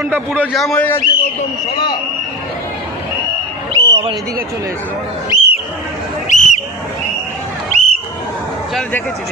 পেছনটা পুরো জ্যাম হয়ে গেছে গৌতম সরা। ও আবার এদিকে চলে এসেছে। চল দেখেছি।